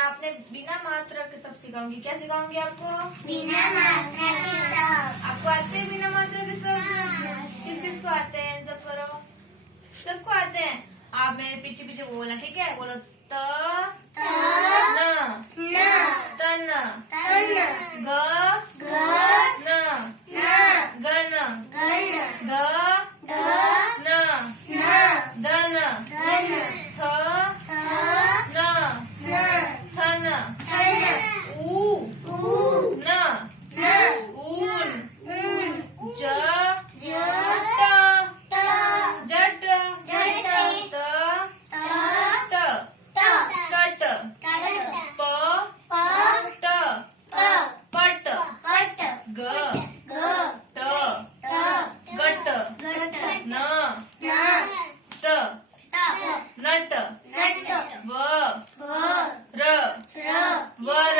आपने बिना मात्रा के सब सिखाऊंगी। क्या सिखाऊंगी आपको? बिना मात्रा के सब। आपको आते हैं बिना मात्रा के सब? किस किस को आते हैं? सब करो। सबको आते हैं। आप मेरे पीछे पीछे बोलना, ठीक है? बोलो त न तन ग न गन ध न धन थ न थन ऊ न ऊन ज ट जट त ट टट प ट पट ग ट गट न ट नट व र वर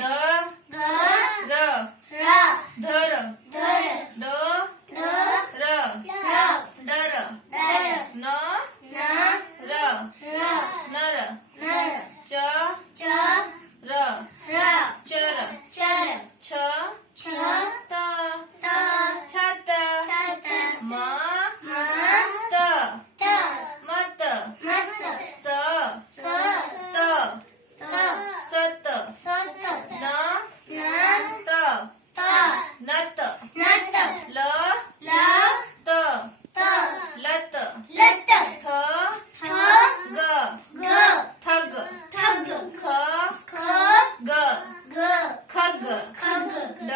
द र धर ड र डर न र नर च र चर छ त छत म त मत स त सत न त नत ल त लत थ ग ठग ख ग खग ड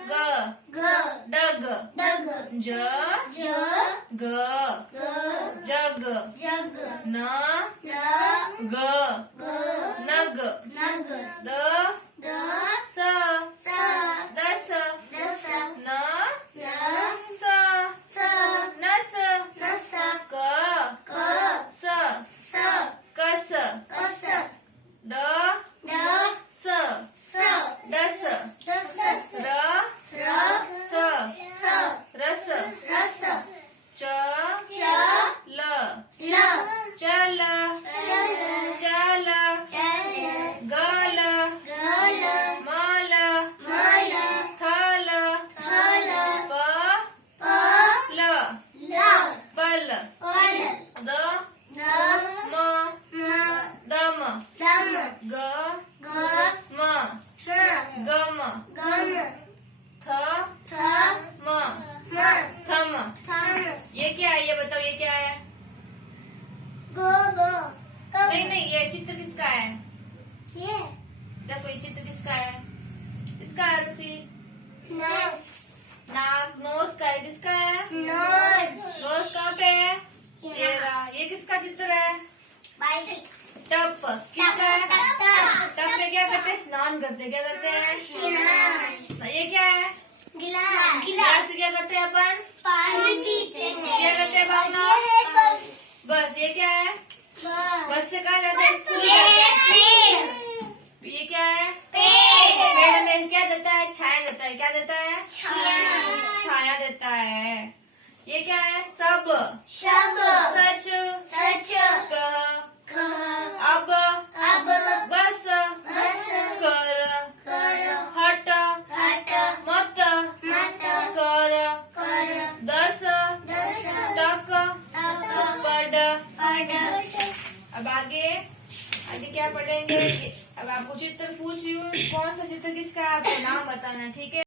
ग डग ज ग जग न ग नग द स दस न स नस क स कस ड स दस र स रस च ल चल चल गल मल थल प ल पल द म दम ग म गम थ म थम। ये क्या है? ये बताओ, ये क्या है? नहीं, ये चित्र किसका है? देखो, ये चित्र किसका है? इसका है रुसी। नाक नोज का है। किसका है? नोज कहाँ पे है? तेरा। ये किसका चित्र है? टप। किसका है? टप में क्या करते हैं? स्नान करते हैं। क्या करते हैं? ये क्या है? गिलास से क्या करते हैं अपन? पानी पीते हैं। क्या करते हैं भावना? बस। ये क्या है? बस से कहाँ जाते हैं? स्कूल जाते हैं। ये क्या है? पेड़ में क्या देता है? छाया देता है। क्या देता है? छाया देता है। ये क्या है? सब सच कह अब बस कर हट मत कर दस तक पढ़। अब आगे क्या पढ़ेंगे? अब आपको चित्र पूछ रही हूँ, कौन सा चित्र किसका है आपको नाम बताना, ठीक है?